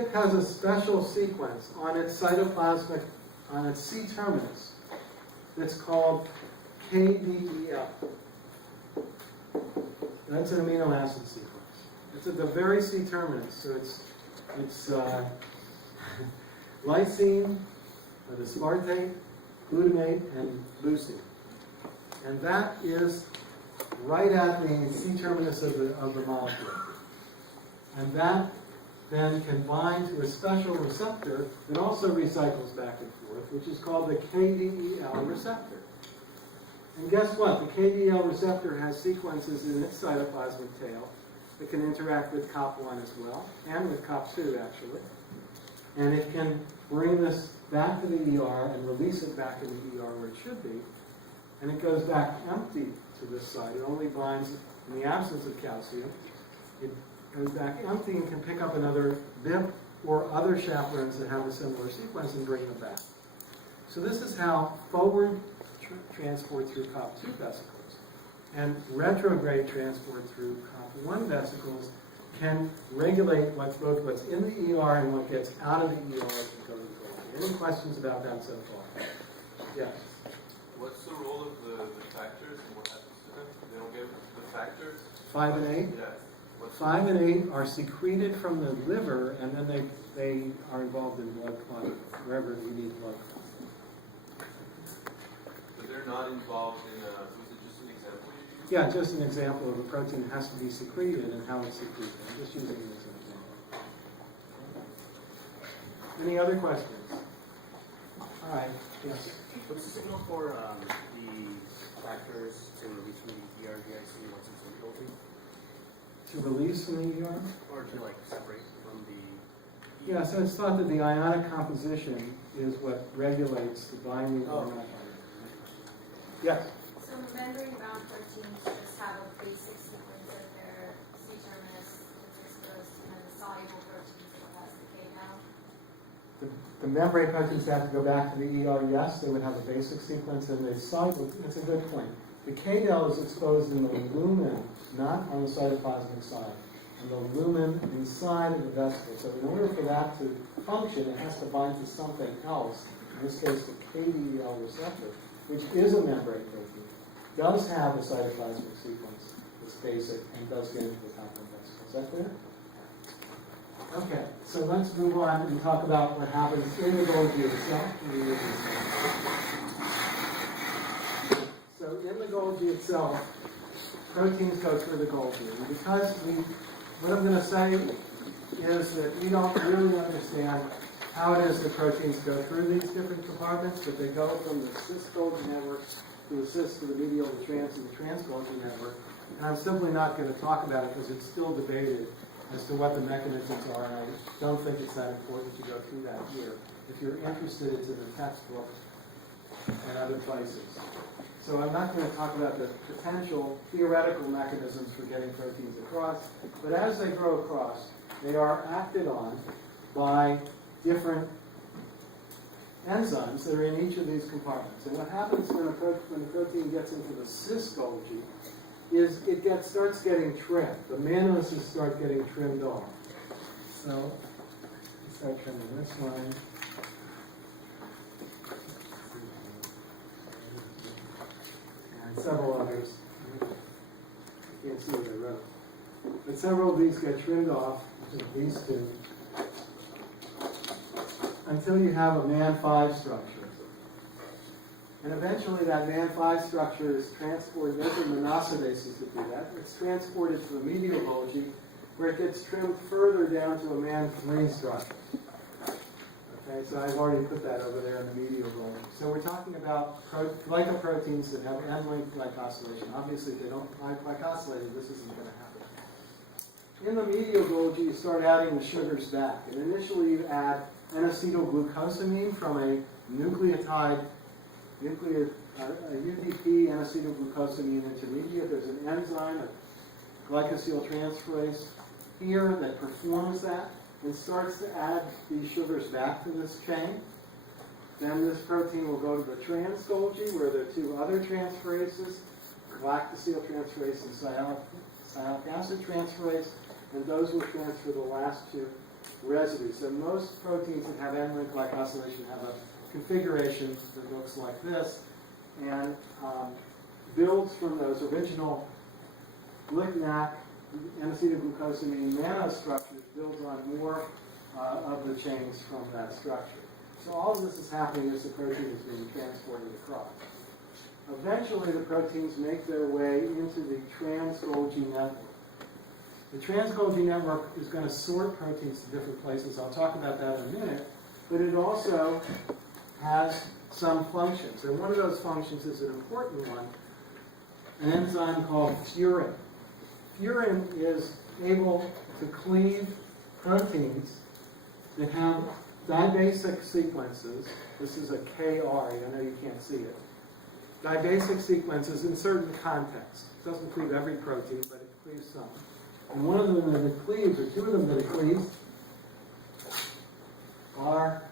VIP has a special sequence on its cytoplasmic, on its C terminus, that's called KDEL. That's an amino acid sequence. It's at the very C terminus, so it's lysine, with aspartate, glutamate, and leucine. And that is right at the C terminus of the molecule. And that then can bind to a special receptor that also recycles back and forth, which is called the KDEL receptor. And guess what? The KDEL receptor has sequences in its cytoplasmic tail that can interact with COP1 as well, and with COP2 actually. And it can bring this back to the ER and release it back in the ER where it should be. And it goes back empty to this side. It only binds in the absence of calcium. It goes back empty and can pick up another VIP or other chaperones that have a similar sequence and bring them back. So this is how forward transport through COP2 vesicles and retrograde transport through COP1 vesicles can regulate both what's in the ER and what gets out of the ER as we go to the Golgi. Any questions about that so far? Yes? What's the role of the factors and what happens to them? They don't get the factors? 5 and 8? Yeah. 5 and 8 are secreted from the liver, and then they are involved in blood clotting, wherever you need blood clotting. But they're not involved in, was it just an example you used? Yeah, just an example of a protein that has to be secreted and how it's secreted. I'm just using it as an example. Any other questions? All right, yes. What's the signal for the factors to release from the ERGIC once it's in Golgi? To release from the ER? Or to like separate from the... Yeah, so it's thought that the ionic composition is what regulates the binding or not binding. Yes? So membrane-bound proteins just have a basic sequence of their C-terminus that's exposed, and then the soluble proteins that has the K-down. The membrane proteins have to go back to the ER, yes, they would have a basic sequence, and the soluble, it's a good point. The K-del is exposed in the lumen, not on the cytoplasmic side, and the lumen inside of the vesicle. So in order for that to function, it has to bind to something else, in this case the KDEL receptor, which is a membrane protein, does have a cytoplasmic sequence that's basic, and does get into the complex vesicle. Is that clear? Okay, so let's move on and talk about what happens in the Golgi itself. So in the Golgi itself, proteins go through the Golgi. And because what I'm going to say is that we don't really understand how it is that proteins go through these different compartments, but they go from the cis-Golgi network to the cis to the medial, the trans, and the trans-Golgi network. And I'm simply not going to talk about it because it's still debated as to what the mechanisms are, and I don't think it's that important to go through that here. If you're interested, it's in the textbook and other places. So I'm not going to talk about the potential theoretical mechanisms for getting proteins across, but as they grow across, they are acted on by different enzymes that are in each of these compartments. And what happens when a protein gets into the cis-Golgi is it starts getting trimmed. The mannoses start getting trimmed off. So let's start trimming this line. And several others. You can't see what I wrote. But several of these get trimmed off, these two, until you have a Man5 structure. And eventually that Man5 structure is transported, those are monosodices that do that, it's transported to the medial Golgi, where it gets trimmed further down to a Man3 structure. Okay, so I've already put that over there in the medial Golgi. So we're talking about glycoproteins that have end-length glycosylation. Obviously, if they don't glycosylated, this isn't going to happen. In the medial Golgi, you start adding the sugars back. And initially you add N-acetylglucosamine from a nucleotide, a UDP N-acetylglucosamine intermediate. There's an enzyme, a glycosyltransferase here that performs that and starts to add these sugars back to this chain. Then this protein will go to the trans-Golgi, where there are two other transferases, galactosyltransferase and sialic acid transferase, and those will transfer the last two residue. So most proteins that have end-link glycosylation have a configuration that looks like this, and builds from those original lignac N-acetylglucosamine nanostructures, builds on more of the chains from that structure. So all of this is happening as the protein is being transported across. Eventually, the proteins make their way into the trans-Golgi network. The trans-Golgi network is going to sort proteins to different places. I'll talk about that in a minute. But it also has some functions. And one of those functions is an important one, an enzyme called furin. Furin is able to cleave proteins that have dibasic sequences. This is a KR, I know you can't see it. Dibasic sequences in certain contexts. It doesn't cleave every protein, but it cleaves some. And one of them that it cleaves, or two of them that it cleaves, are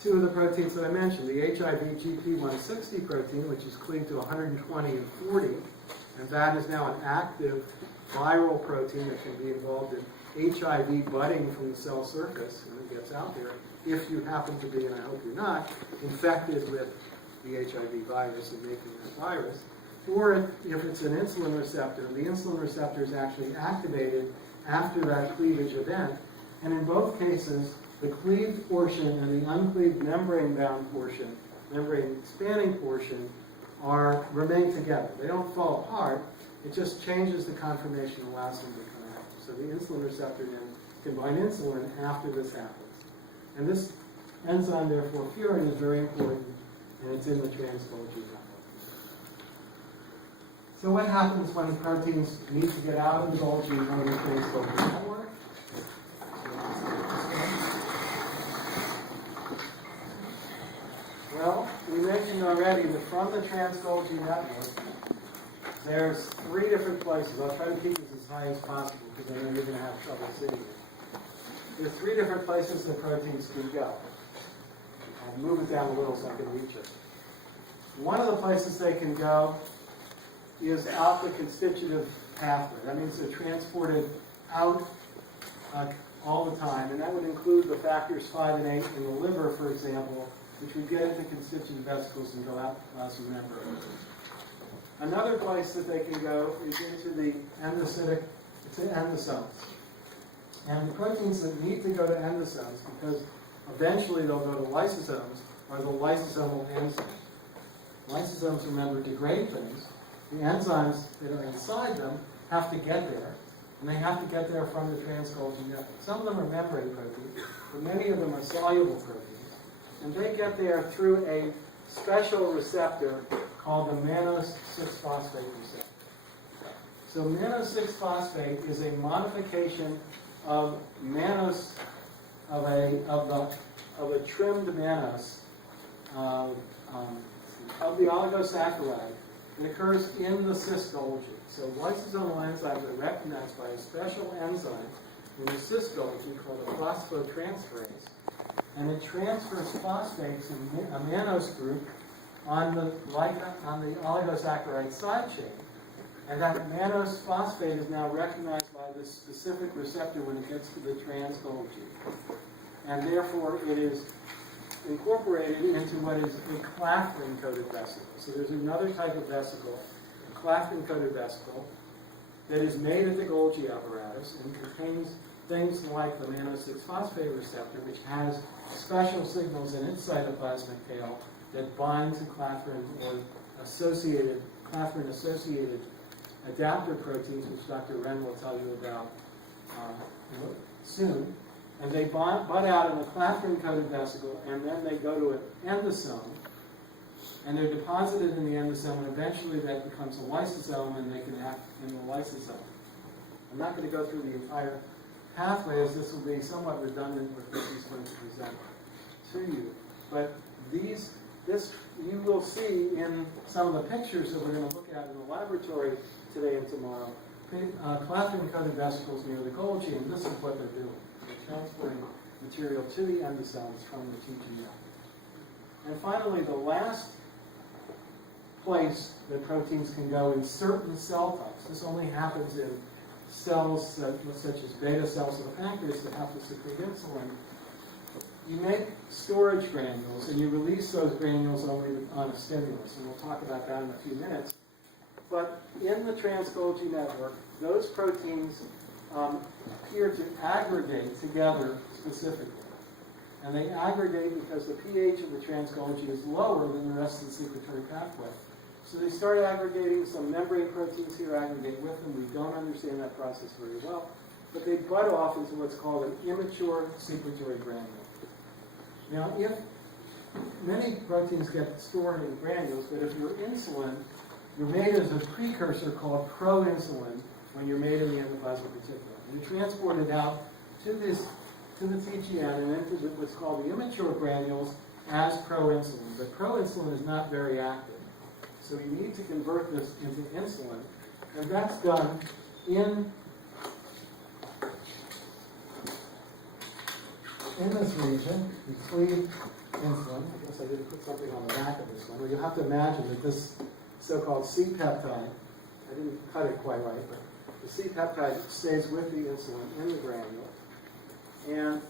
two of the proteins that I mentioned. The HIV GP160 protein, which is cleaved to 120 and 40, and that is now an active viral protein that can be involved in HIV budding from the cell surface when it gets out there, if you happen to be, and I hope you're not, infected with the HIV virus and making that virus. Or if it's an insulin receptor, the insulin receptor is actually activated after that cleavage event. And in both cases, the cleaved portion and the uncleaved membrane-bound portion, membrane-spanning portion, remain together. They don't fall apart. It just changes the conformation and allows them to come out. So the insulin receptor then can bind insulin after this happens. And this enzyme, therefore, furin, is very important, and it's in the trans-Golgi network. So what happens when proteins need to get out of the Golgi and go to the trans-Golgi network? Well, we mentioned already that from the trans-Golgi network, there's three different places. I'll try to keep this as high as possible because I know you're going to have trouble seeing it. There's three different places that proteins can go. I'll move it down a little so I can reach it. One of the places they can go is out the constitutive pathway. That means they're transported out all the time, and that would include the factors 5 and 8 in the liver, for example, which would get into constitutive vesicles and go out the plasma membrane. Another place that they can go is into the endosomes. And the proteins that need to go to endosomes, because eventually they'll go to lysosomes, are the lysosomal enzymes. Lysosomes, remember, degrade things. The enzymes that are inside them have to get there, and they have to get there from the trans-Golgi network. Some of them are membrane proteins, but many of them are soluble proteins. And they get there through a special receptor called the mannose 6-phosphate receptor. So mannose 6-phosphate is a modification of mannose, of a trimmed mannose of the oligosaccharide that occurs in the cis-Golgi. So lysosomal enzymes are recognized by a special enzyme in the cis-Golgi called a phosphotransferase, and it transfers phosphates in a mannose group on the oligosaccharide side chain. And that mannose phosphate is now recognized by this specific receptor when it gets to the trans-Golgi. And therefore, it is incorporated into what is a clathrin-coated vesicle. So there's another type of vesicle, a clathrin-coated vesicle, that is made at the Golgi apparatus and contains things like the mannose 6-phosphate receptor, which has special signals in its cytoplasmic tail that bind to clathrin or clathrin-associated adapter proteins, which Dr. Wren will tell you about soon. And they bud out in a clathrin-coated vesicle, and then they go to an endosome, and they're deposited in the endosome, and eventually that becomes a lysosome, and they can act in the lysosome. I'm not going to go through the entire pathway, as this will be somewhat redundant with what he's going to present to you. But this you will see in some of the pictures that we're going to look at in the laboratory today and tomorrow, clathrin-coated vesicles near the Golgi, and this is what they're doing. They're transporting material to the endosomes from the TGL. And finally, the last place that proteins can go in certain cell types, this only happens in cells, such as beta cells of the pancreas that have to secrete insulin, you make storage granules, and you release those granules only on a stimulus, and we'll talk about that in a few minutes. But in the trans-Golgi network, those proteins appear to aggregate together specifically. And they aggregate because the pH of the trans-Golgi is lower than the rest of the secretory pathway. So they start aggregating, some membrane proteins here aggregate with them. We don't understand that process very well. But they bud off into what's called an immature secretory granule. Now, if many proteins get stored in granules, but if you're insulin, you're made as a precursor called proinsulin when you're made in the endoplasmic reticulum. You're transported out to the TGN and into what's called the immature granules as proinsulin. But proinsulin is not very active. So you need to convert this into insulin. And that's done in this region. You cleave insulin. I guess I didn't put something on the back of this one. Well, you'll have to imagine that this so-called C-peptide, I didn't cut it quite right, but the C-peptide stays with the insulin in the granule. And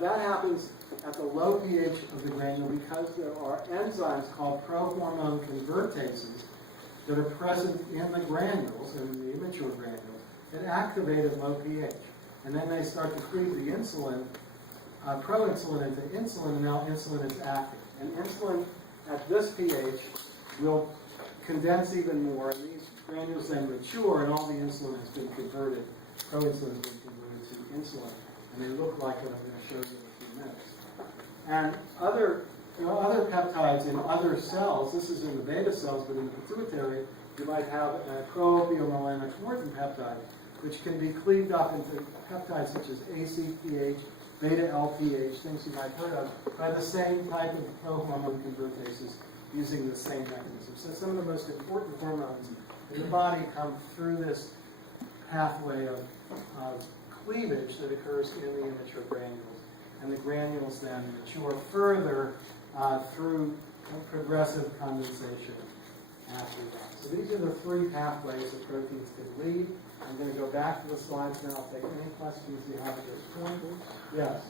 that happens at the low pH of the granule because there are enzymes called prohormone convertases that are present in the granules, in the immature granules, that activate at low pH. And then they start to cleave the insulin, proinsulin into insulin, and now insulin is active. And insulin at this pH will condense even more, and these granules then mature, and all the insulin has been converted, proinsulin has been converted to insulin. And they look like what I'm going to show you in a few minutes. And other peptides in other cells, this is in the beta cells, but in the pituitary, you might have a pro-opiomelanocortin peptide, which can be cleaved up into peptides such as ACPH, beta-LPH, things you might have heard of, by the same type of prohormone convertases using the same mechanism. So some of the most important hormones in the body come through this pathway of cleavage that occurs in the immature granules. And the granules then mature further through progressive condensation after that. So these are the three pathways that proteins can lead. I'm going to go back to the slides now. I'll take any questions you have at this point. Yes?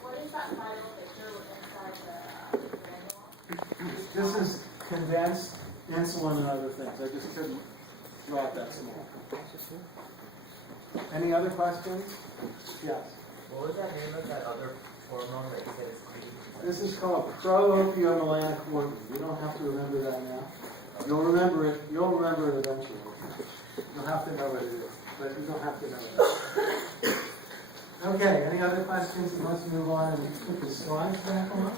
What is that final picture inside the granule? This is condensed insulin and other things. I just couldn't draw it that small. Any other questions? Yes. What was that name of that other hormone that you said is cleaved? This is called pro-opiomelanocortin. You don't have to remember that now. You'll remember it. You'll remember it eventually. You'll have to know what it is, but you don't have to know it. Okay. Any other questions? Let's move on and put the slides back on.